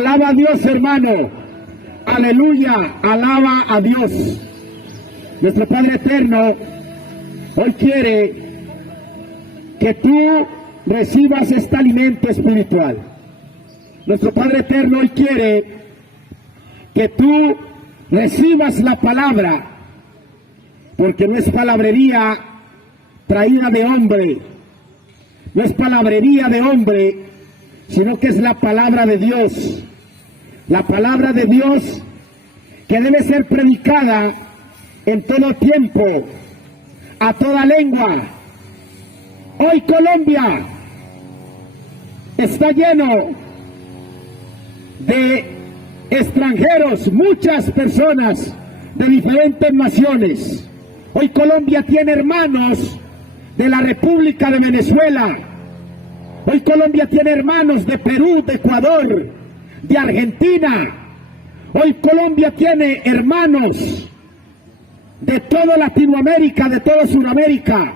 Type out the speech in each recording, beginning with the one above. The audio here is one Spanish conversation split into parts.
Alaba a Dios, hermano. Aleluya, alaba a Dios. Nuestro Padre Eterno hoy quiere que tú recibas este alimento espiritual. Nuestro Padre Eterno hoy quiere que tú recibas la palabra, porque no es palabrería traída de hombre, no es palabrería de hombre, sino que es la palabra de Dios. La palabra de Dios que debe ser predicada en todo tiempo, a toda lengua. Hoy Colombia está lleno de extranjeros, muchas personas de diferentes naciones. Hoy Colombia tiene hermanos de la República de Venezuela. Hoy Colombia tiene hermanos de Perú, de Ecuador, de Argentina. Hoy Colombia tiene hermanos de toda Latinoamérica, de toda Sudamérica,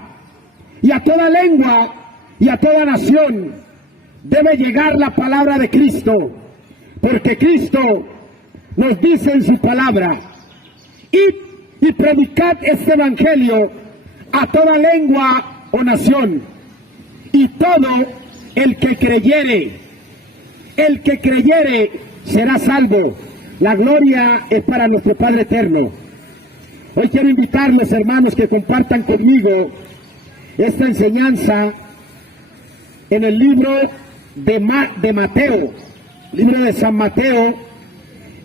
y a toda lengua y a toda nación debe llegar la palabra de Cristo, porque Cristo nos dice en su palabra: id y predicad este evangelio a toda lengua o nación, y todo el que creyere será salvo. La gloria es para nuestro Padre Eterno. Hoy quiero invitarles, hermanos, que compartan conmigo esta enseñanza en el libro de Mateo, libro de San Mateo,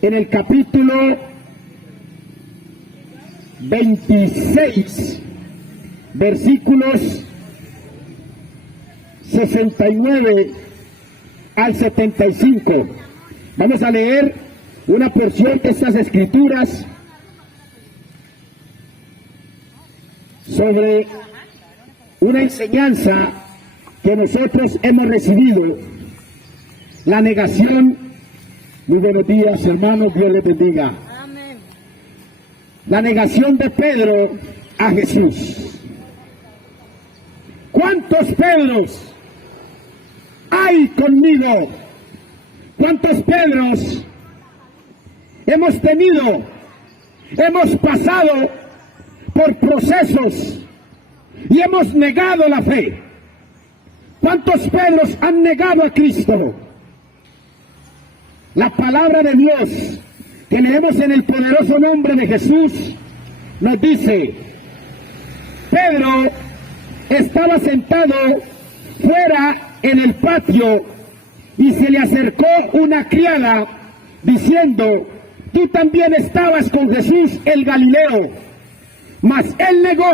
en el capítulo 26, versículos 69 al 75. Vamos a leer una porción de estas escrituras sobre una enseñanza que nosotros hemos recibido, la negación. Muy buenos días, hermanos, Dios les bendiga. Amén. La negación de Pedro a Jesús. ¿Cuántos Pedros hay conmigo? ¿Cuántos Pedros hemos tenido? Hemos pasado por procesos y hemos negado la fe. ¿Cuántos Pedros han negado a Cristo? La palabra de Dios que leemos en el poderoso nombre de Jesús nos dice: Pedro estaba sentado fuera en el patio y se le acercó una criada diciendo: tú también estabas con Jesús el Galileo. Mas él negó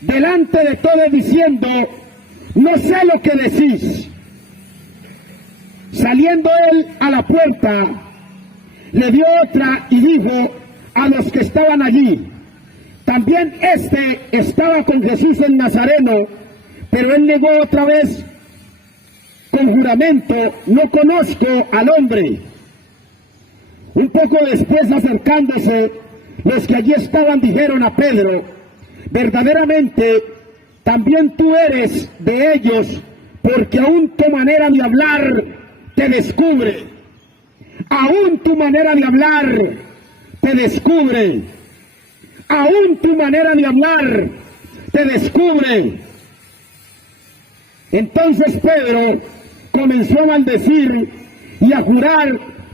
delante de todos diciendo: no sé lo que decís. Saliendo él a la puerta, le dio otra y dijo a los que estaban allí: también este estaba con Jesús el Nazareno. Pero él negó otra vez con juramento: no conozco al hombre. Un poco después, acercándose, los que allí estaban dijeron a Pedro: verdaderamente también tú eres de ellos, porque aún tu manera de hablar te descubre. Aún tu manera de hablar te descubre. Aún tu manera de hablar te descubre. Entonces Pedro comenzó a maldecir y a jurar: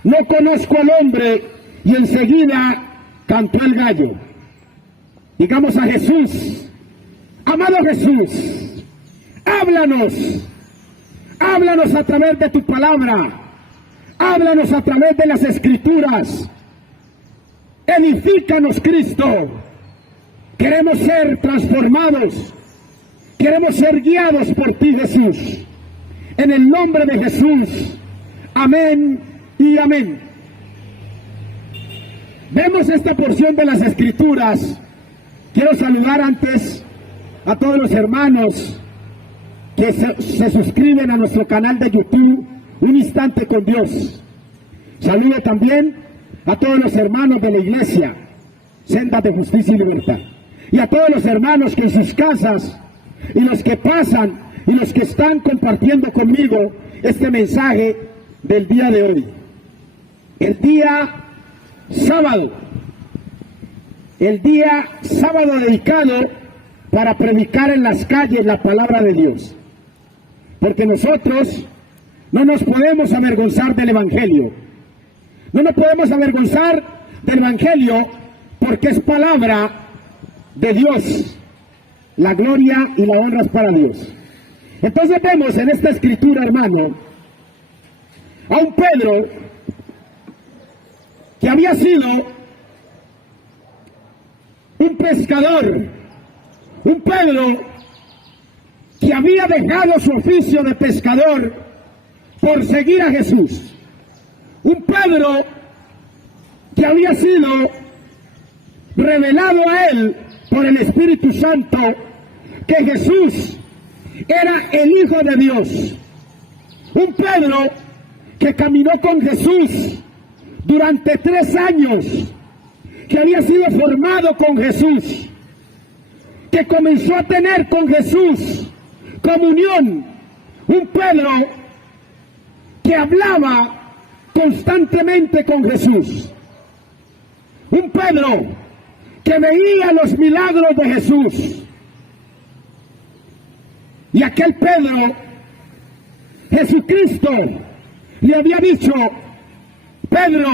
no conozco al hombre, y enseguida cantó el gallo. Digamos a Jesús: amado Jesús, háblanos a través de tu palabra, háblanos a través de las escrituras, edifícanos, Cristo. Queremos ser transformados, queremos ser guiados por ti, Jesús. En el nombre de Jesús, amén y amén. Vemos esta porción de las escrituras. Quiero saludar antes a todos los hermanos que se suscriben a nuestro canal de YouTube, Un Instante con Dios. Saludo también a todos los hermanos de la iglesia, Senda de Justicia y Libertad. Y a todos los hermanos que en sus casas, y los que pasan, y los que están compartiendo conmigo este mensaje, del día de hoy. El día sábado dedicado para predicar en las calles la palabra de Dios. Porque nosotros no nos podemos avergonzar del Evangelio. No nos podemos avergonzar del Evangelio porque es palabra de Dios. La gloria y la honra es para Dios. Entonces vemos en esta escritura, hermano, a un Pedro que había sido un pescador, un Pedro que había dejado su oficio de pescador por seguir a Jesús, un Pedro que había sido revelado a él por el Espíritu Santo que Jesús era el Hijo de Dios, un Pedro que caminó con Jesús durante 3 años, que había sido formado con Jesús, que comenzó a tener con Jesús comunión, un Pedro que hablaba constantemente con Jesús, un Pedro que veía los milagros de Jesús. Y aquel Pedro, Jesucristo le había dicho: Pedro,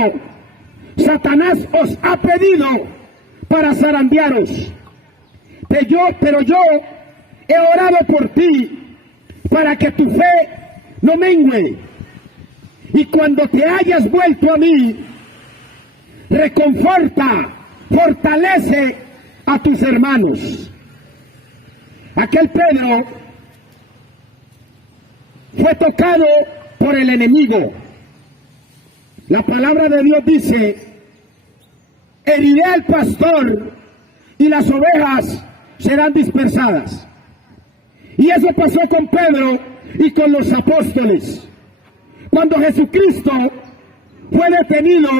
Satanás os ha pedido para zarandearos, pero yo he orado por ti para que tu fe no mengüe, y cuando te hayas vuelto a mí, reconforta, fortalece a tus hermanos. Aquel Pedro fue tocado por el enemigo. La palabra de Dios dice: heriré al pastor y las ovejas serán dispersadas. Y eso pasó con Pedro y con los apóstoles. Cuando Jesucristo fue detenido,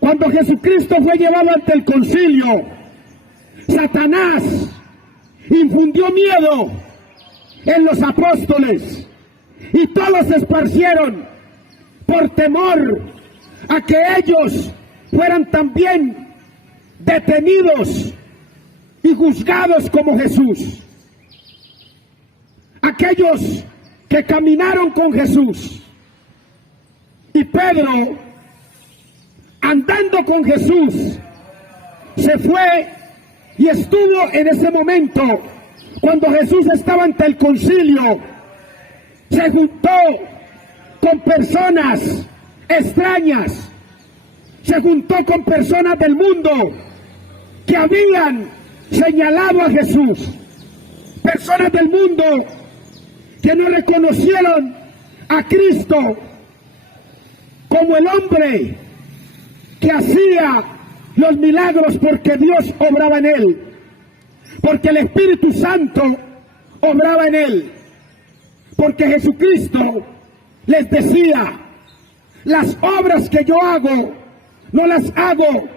cuando Jesucristo fue llevado ante el concilio, Satanás infundió miedo en los apóstoles y todos se esparcieron por temor a que ellos fueran también detenidos y juzgados como Jesús. Aquellos que caminaron con Jesús, y Pedro, andando con Jesús, se fue y estuvo en ese momento cuando Jesús estaba ante el concilio. Se juntó con personas extrañas, se juntó con personas del mundo que habían señalado a Jesús, personas del mundo que no reconocieron a Cristo como el hombre que hacía los milagros porque Dios obraba en él, porque el Espíritu Santo obraba en él, porque Jesucristo les decía: las obras que yo hago, no las hago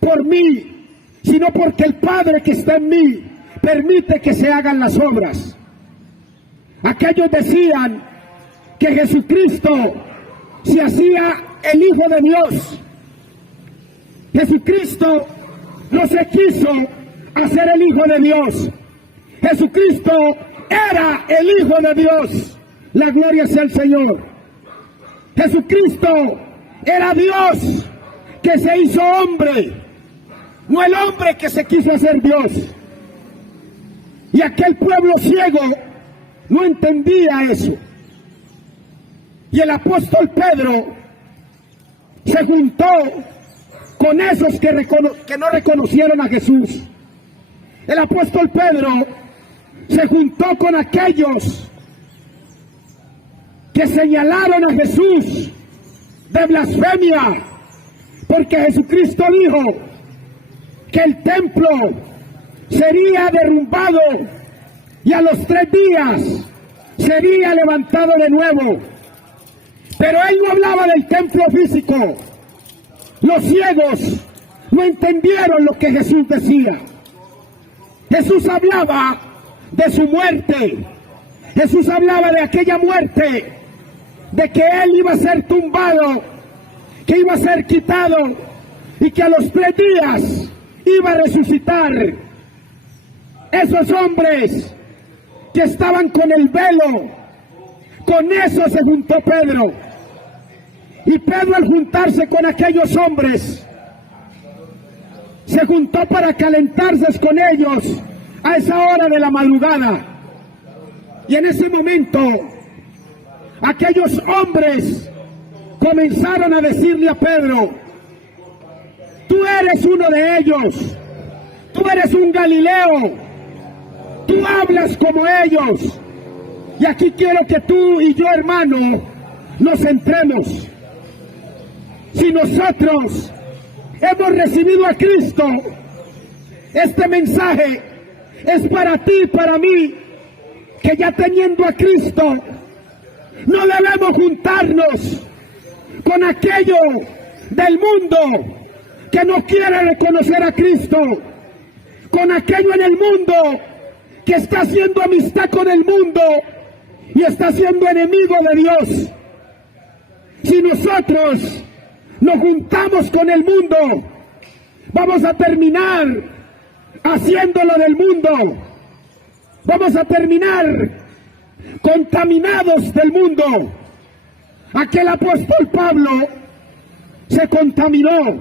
por mí, sino porque el Padre que está en mí permite que se hagan las obras. Aquellos decían que Jesucristo se hacía el Hijo de Dios. Jesucristo no se quiso hacer el Hijo de Dios. Jesucristo era el Hijo de Dios. La gloria sea el Señor. Jesucristo era Dios que se hizo hombre, no el hombre que se quiso hacer Dios. Y aquel pueblo ciego no entendía eso. Y el apóstol Pedro se juntó con esos que no reconocieron a Jesús. El apóstol Pedro se juntó con aquellos que señalaron a Jesús de blasfemia, porque Jesucristo dijo que el templo sería derrumbado y a los 3 días sería levantado de nuevo. Pero él no hablaba del templo físico. Los ciegos no entendieron lo que Jesús decía. Jesús hablaba de su muerte. Jesús hablaba de aquella muerte de que él iba a ser tumbado, que iba a ser quitado y que a los 3 días iba a resucitar. Esos hombres que estaban con el velo, con eso se juntó Pedro. Y Pedro, al juntarse con aquellos hombres, se juntó para calentarse con ellos a esa hora de la madrugada. Y en ese momento, aquellos hombres comenzaron a decirle a Pedro: tú eres uno de ellos, tú eres un Galileo, tú hablas como ellos. Y aquí quiero que tú y yo, hermano, nos centremos. Si nosotros hemos recibido a Cristo, este mensaje es para ti y para mí, que ya teniendo a Cristo, no debemos juntarnos con aquello del mundo que no quiere reconocer a Cristo, con aquello en el mundo que está haciendo amistad con el mundo y está siendo enemigo de Dios. Si nosotros nos juntamos con el mundo, vamos a terminar haciéndolo del mundo. Vamos a terminar contaminados del mundo. Aquel apóstol Pablo se contaminó.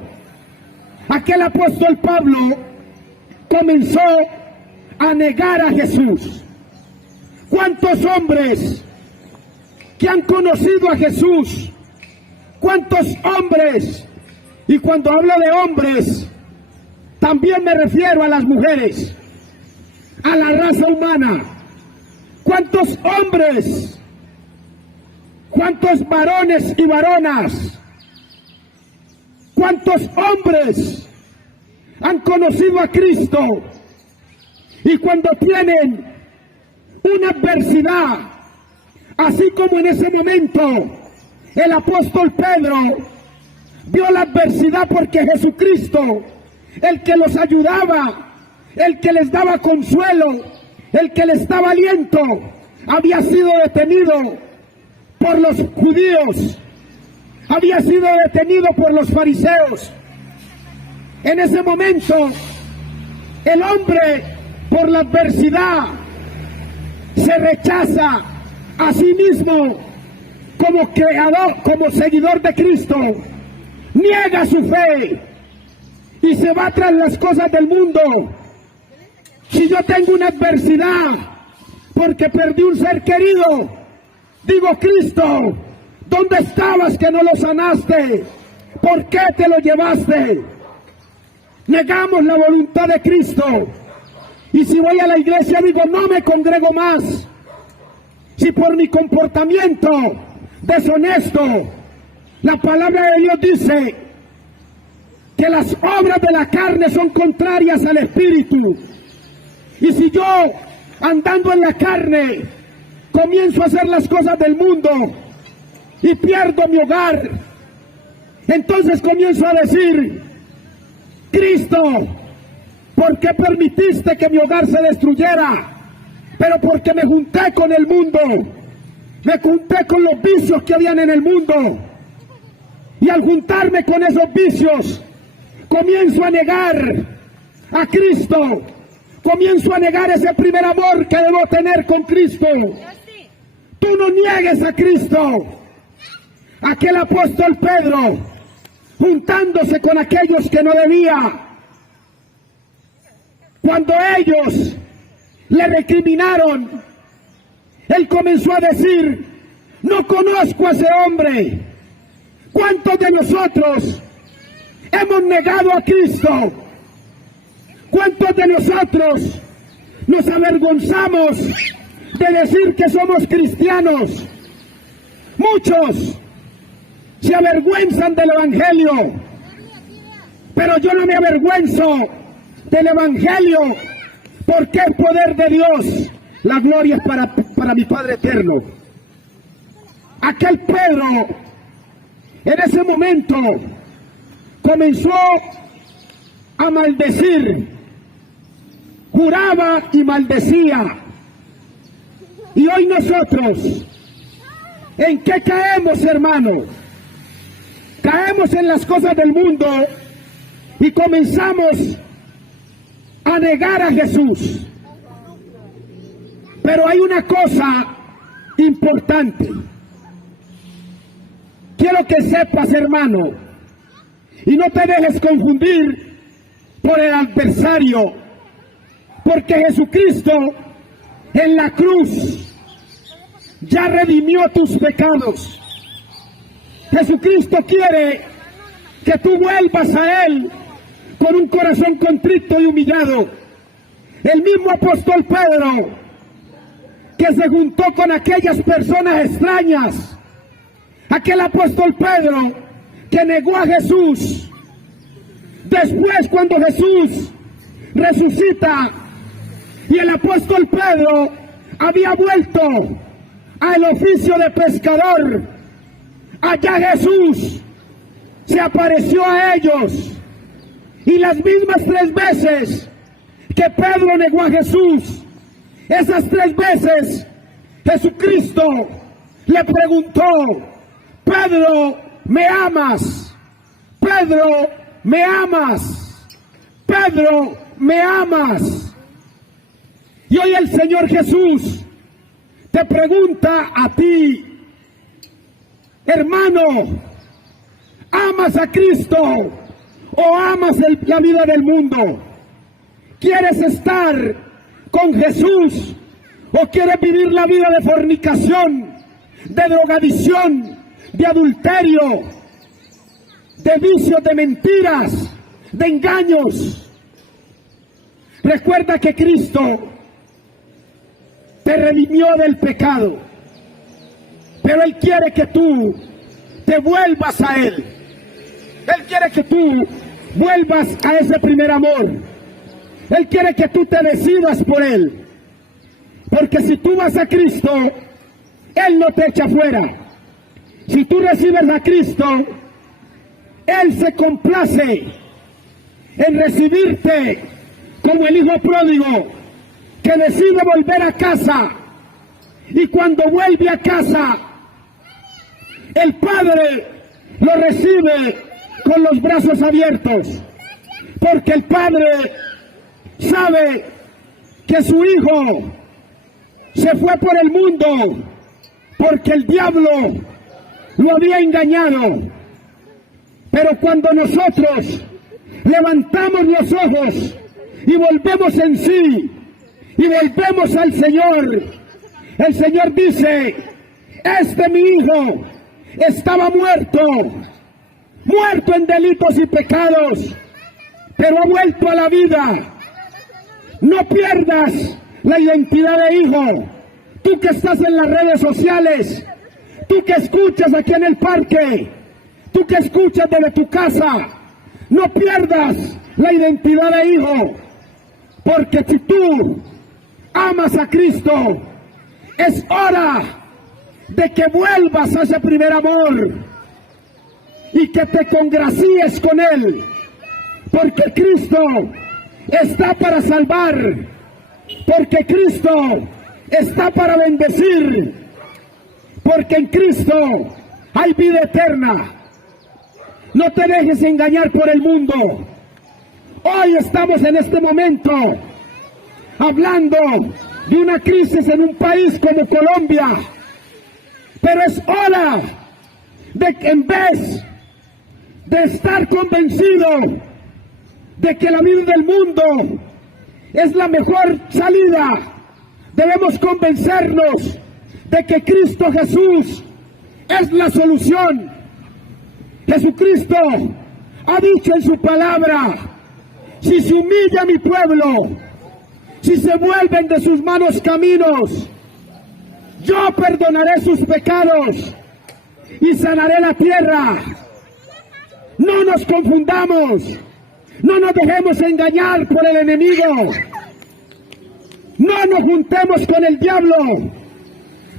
Aquel apóstol Pablo comenzó a negar a Jesús. ¿Cuántos hombres que han conocido a Jesús? ¿Cuántos hombres? Y cuando hablo de hombres, también me refiero a las mujeres, a la raza humana. ¿Cuántos hombres? ¿Cuántos varones y varonas? ¿Cuántos hombres han conocido a Cristo? Y cuando tienen una adversidad, así como en ese momento el apóstol Pedro vio la adversidad, porque Jesucristo, el que los ayudaba, el que les daba consuelo, el que les daba aliento, había sido detenido por los judíos, había sido detenido por los fariseos. En ese momento, el hombre, por la adversidad, se rechaza a sí mismo como creador, como seguidor de Cristo, niega su fe y se va tras las cosas del mundo. Si yo tengo una adversidad porque perdí un ser querido, digo: Cristo, ¿dónde estabas que no lo sanaste? ¿Por qué te lo llevaste? Negamos la voluntad de Cristo. Y si voy a la iglesia, digo: no me congrego más. Si por mi comportamiento deshonesto, la palabra de Dios dice que las obras de la carne son contrarias al Espíritu. Y si yo, andando en la carne, comienzo a hacer las cosas del mundo y pierdo mi hogar, entonces comienzo a decir: Cristo, ¿por qué permitiste que mi hogar se destruyera? Pero porque me junté con el mundo, me junté con los vicios que habían en el mundo. Y al juntarme con esos vicios, comienzo a negar a Cristo, comienzo a negar ese primer amor que debo tener con Cristo. Tú no niegues a Cristo. Aquel apóstol Pedro, juntándose con aquellos que no debía, cuando ellos le recriminaron, él comenzó a decir: no conozco a ese hombre. ¿Cuántos de nosotros hemos negado a Cristo? ¿Cuántos de nosotros nos avergonzamos de decir que somos cristianos? Muchos se avergüenzan del Evangelio, pero yo no me avergüenzo del Evangelio, porque es poder de Dios. La gloria es para mi Padre eterno. Aquel Pedro, en ese momento, comenzó a maldecir, juraba y maldecía. Y hoy nosotros ¿En qué caemos, hermano? Caemos en las cosas del mundo y comenzamos a negar a Jesús. Pero hay una cosa importante. Quiero que sepas, hermano, y no te dejes confundir por el adversario, porque Jesucristo en la cruz ya redimió tus pecados. Jesucristo quiere que tú vuelvas a Él con un corazón contrito y humillado. El mismo apóstol Pedro, que se juntó con aquellas personas extrañas, aquel apóstol Pedro que negó a Jesús, después cuando Jesús resucita y el apóstol Pedro había vuelto al oficio de pescador, allá Jesús se apareció a ellos, y las mismas 3 veces que Pedro negó a Jesús, esas 3 veces Jesucristo le preguntó: Pedro, ¿me amas? Pedro, ¿me amas? Pedro, ¿me amas? Y hoy el Señor Jesús te pregunta a ti: hermano, ¿amas a Cristo o amas la vida del mundo? ¿Quieres estar con Jesús o quieres vivir la vida de fornicación, de drogadicción, de adulterio, de vicios, de mentiras, de engaños? Recuerda que Cristo te redimió del pecado, pero Él quiere que tú te vuelvas a Él. Él quiere que tú vuelvas a ese primer amor. Él quiere que tú te decidas por Él. Porque si tú vas a Cristo, Él no te echa fuera. Si tú recibes a Cristo, Él se complace en recibirte como el hijo pródigo que decide volver a casa. Y cuando vuelve a casa, el Padre lo recibe con los brazos abiertos, porque el Padre sabe que su hijo se fue por el mundo porque el diablo lo había engañado. Pero cuando nosotros levantamos los ojos y volvemos en sí y volvemos al Señor, el Señor dice: este mi hijo estaba muerto en delitos y pecados, pero ha vuelto a la vida. No pierdas la identidad de hijo. Tú que estás en las redes sociales, tú que escuchas aquí en el parque, tú que escuchas desde tu casa, no pierdas la identidad de hijo, porque si tú amas a Cristo, es hora de que vuelvas a ese primer amor y que te congracies con Él, porque Cristo está para salvar, porque Cristo está para bendecir, porque en Cristo hay vida eterna. No te dejes engañar por el mundo. Hoy estamos en este momento hablando de una crisis en un país como Colombia, pero es hora de que en vez de estar convencido de que la vida del mundo es la mejor salida, debemos convencernos de que Cristo Jesús es la solución. Jesucristo ha dicho en su palabra: si se humilla mi pueblo, si se vuelven de sus malos caminos, yo perdonaré sus pecados y sanaré la tierra. No nos confundamos, no nos dejemos engañar por el enemigo, no nos juntemos con el diablo.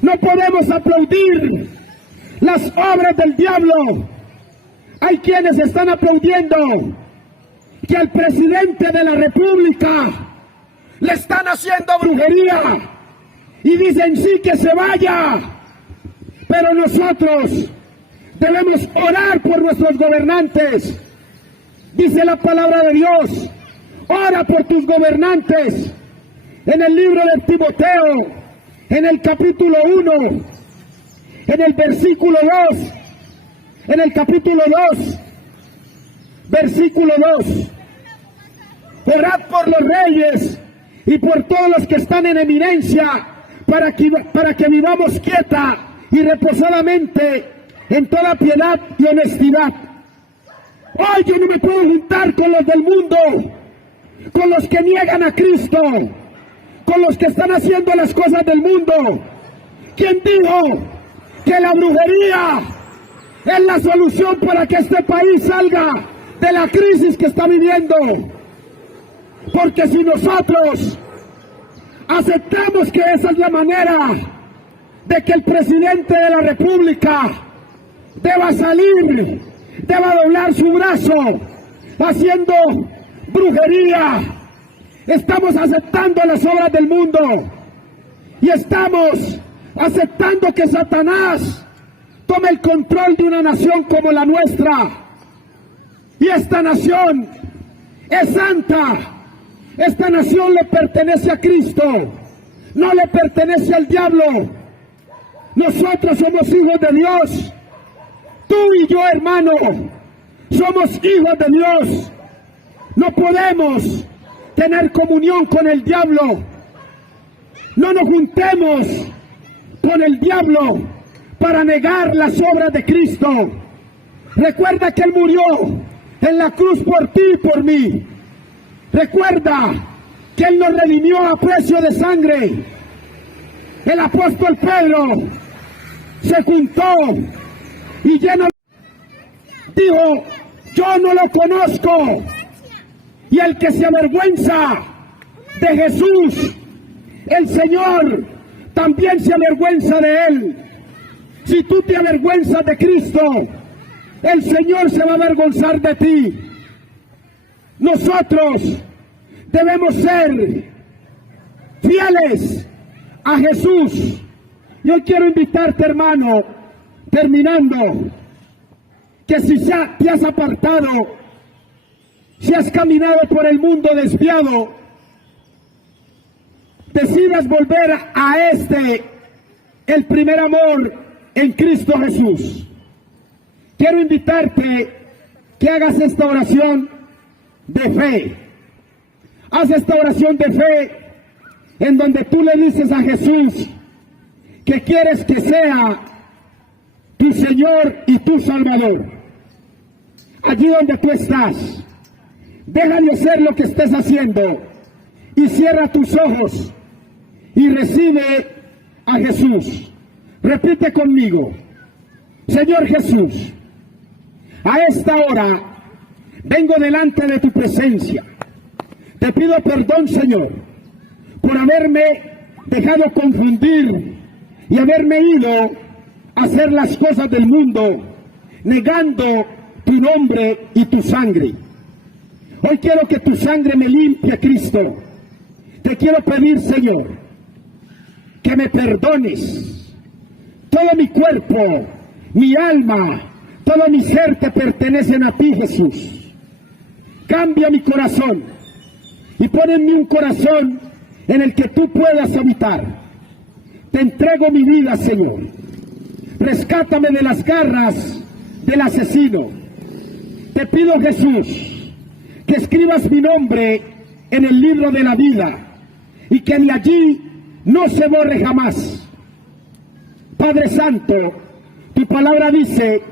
No podemos aplaudir las obras del diablo. Hay quienes están aplaudiendo que al presidente de la República le están haciendo brujería y dicen sí, que se vaya. Pero nosotros debemos orar por nuestros gobernantes. Dice la palabra de Dios, ora por tus gobernantes. En el libro de Timoteo, en el capítulo 1, en el versículo 2, en el capítulo 2, versículo 2, orad por los reyes y por todos los que están en eminencia, para que vivamos quieta y reposadamente en toda piedad y honestidad. Hoy yo no me puedo juntar con los del mundo, con los que niegan a Cristo, con los que están haciendo las cosas del mundo. ¿Quién dijo que la brujería es la solución para que este país salga de la crisis que está viviendo? Porque si nosotros aceptamos que esa es la manera de que el presidente de la República deba salir, deba doblar su brazo haciendo brujería, estamos aceptando las obras del mundo y estamos aceptando que Satanás tome el control de una nación como la nuestra. Y esta nación es santa, esta nación le pertenece a Cristo, no le pertenece al diablo. Nosotros somos hijos de Dios. Tú y yo, hermano, somos hijos de Dios. No podemos tener comunión con el diablo. No nos juntemos con el diablo para negar las obras de Cristo. Recuerda que Él murió en la cruz por ti y por mí. Recuerda que Él nos redimió a precio de sangre. El apóstol Pedro se juntó y lleno dijo, yo no lo conozco. Y el que se avergüenza de Jesús, el Señor también se avergüenza de Él. Si tú te avergüenzas de Cristo, el Señor se va a avergonzar de ti. Nosotros debemos ser fieles a Jesús. Yo quiero invitarte, hermano, terminando, que si te has apartado, si has caminado por el mundo desviado, decidas volver a el primer amor en Cristo Jesús. Quiero invitarte que hagas esta oración de fe. Haz esta oración de fe en donde tú le dices a Jesús que quieres que sea tu Señor y tu Salvador. Allí donde tú estás, deja de hacer lo que estés haciendo y cierra tus ojos y recibe a Jesús. Repite conmigo: Señor Jesús, a esta hora vengo delante de tu presencia. Te pido perdón, Señor, por haberme dejado confundir y haberme ido a hacer las cosas del mundo, negando tu nombre y tu sangre. Hoy quiero que tu sangre me limpie, Cristo. Te quiero pedir, Señor, que me perdones. Todo mi cuerpo, mi alma, todo mi ser te pertenecen a ti, Jesús. Cambia mi corazón y pon en mí un corazón en el que tú puedas habitar. Te entrego mi vida, Señor. Rescátame de las garras del asesino. Te pido, Jesús, que escribas mi nombre en el libro de la vida y que de allí no se borre jamás. Padre Santo, tu palabra dice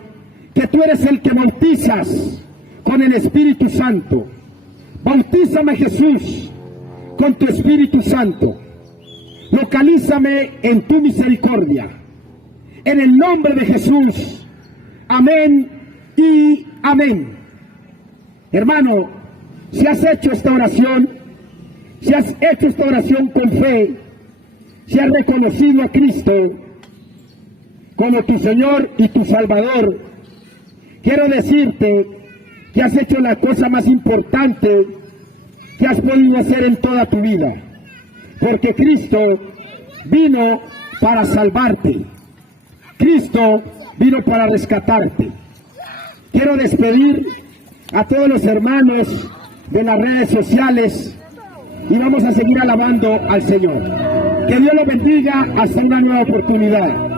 que tú eres el que bautizas con el Espíritu Santo. Bautízame, Jesús, con tu Espíritu Santo. Localízame en tu misericordia. En el nombre de Jesús. Amén y amén. Hermano, si has hecho esta oración, si has hecho esta oración con fe, si has reconocido a Cristo como tu Señor y tu Salvador, quiero decirte que has hecho la cosa más importante que has podido hacer en toda tu vida, porque Cristo vino para salvarte. Cristo vino para rescatarte. Quiero despedir a todos los hermanos de las redes sociales y vamos a seguir alabando al Señor. Que Dios los bendiga hasta una nueva oportunidad.